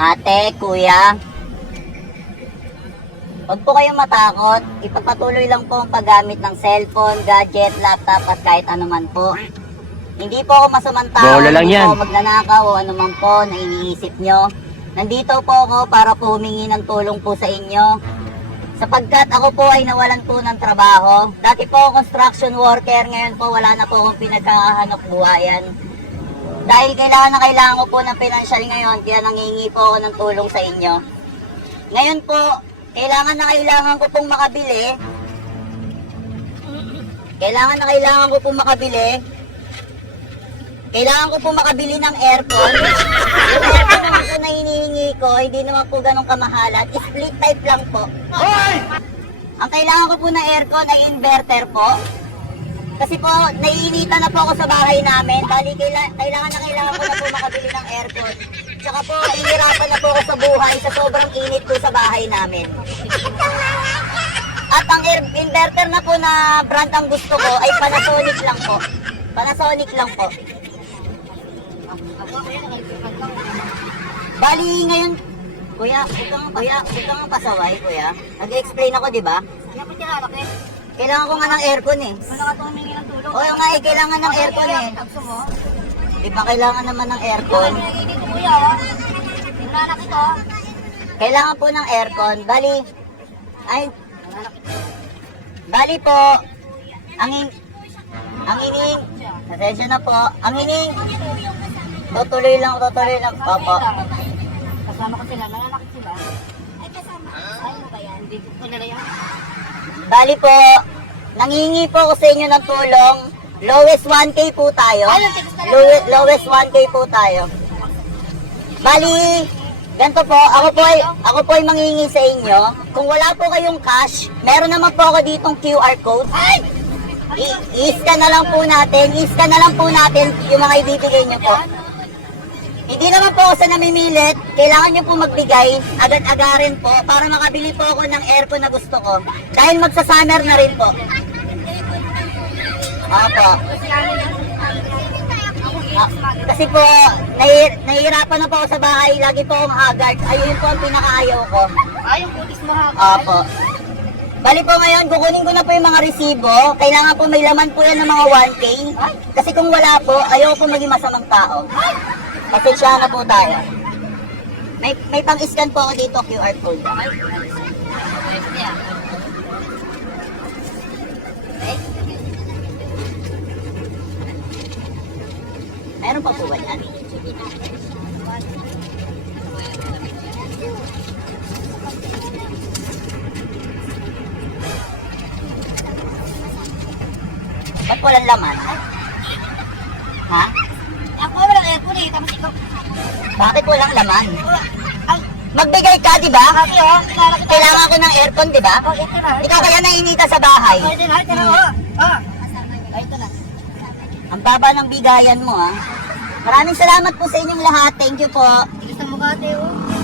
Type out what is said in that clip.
Ate, kuya, huwag po kayong matakot. Ipagpatuloy lang po ang paggamit ng cellphone, gadget, laptop at kahit anuman po. Hindi po ako masamang tao, Bola lang hindi yan. po ako magnanakaw o anuman po na iniisip nyo. Nandito po ako para po humingi ng tulong po sa inyo. Sapagkat ako po ay nawalan po ng trabaho. Dati po ako construction worker, ngayon po wala na po akong pinagkakahanap buhayan. Dahil kailangan ko po ng financial ngayon, kaya nangingi po ako ng tulong sa inyo. Ngayon po, kailangan ko pong makabili. Kailangan ko pong makabili. Kailangan ko po makabili ng aircon. Yung aircon naman po na hinihingi ko, hindi naman po ganun kamahalan. Split type lang po. Ang kailangan ko po na aircon ay inverter po. Kasi po, naiinitan na po ako sa bahay namin. Bali, kailangan ko na po makabili ng aircon. Tsaka po, nahihirapan na po ako sa buhay sa sobrang init po sa bahay namin. At ang inverter na po na brand ang gusto ko ay Panasonic lang po. Panasonic lang po. Bali, ngayon, kuya, huwag kang pasaway, kuya. Nag-explain ako, di ba? Kailangan ko nga ng aircon eh. Oo nga eh, kailangan ng aircon eh. Di ba kailangan naman ng aircon? Kailangan po ng aircon. Bali po, ang hining, pasensya na po, ang hining, tutuloy lang. Opo. Kasama ko sila, nananakit sila. Ay, kasama. Ay, mo ba yan? Hindi ko nila yan. Bali po, nangingi po ako sa inyo ng tulong. Lowest 1K po tayo. Lowest 1K po tayo. Bali, ganito po, ako po ay mangingi sa inyo. Kung wala po kayong cash, meron naman po ako ditong QR code. I-scan na lang po natin yung mga ibibigay nyo po. Hindi naman po ako sa namimilit, kailangan nyo po magbigay, agad-agarin po, para makabili po ako ng aircon na gusto ko. Dahil magsa-summer na rin po. Opo. Kasi po, nahihirapan na po ako sa bahay, lagi po akong haggard. Ayun po ang pinakaayaw ko. Yung putis mo ha. Opo. Bali po ngayon, kukunin ko na po yung mga resibo. Kailangan po may laman po yan ng mga 1K. Kasi kung wala po, ayaw po maging masamang tao. Pasensya na po tayo. May pang-scan po ako dito, QR code. Meron pa po ba yan? Ba't walang laman? Ha? Ako walang aircon eh, tapos ikaw. Bakit walang laman? Magbigay ka, di ba? Kailangan ko ng aircon, di ba? Ikaw kaya nainita sa bahay. Ang baba ng bigayan mo, ha? Maraming salamat po sa inyong lahat. Thank you po. Isang mukha, Teo.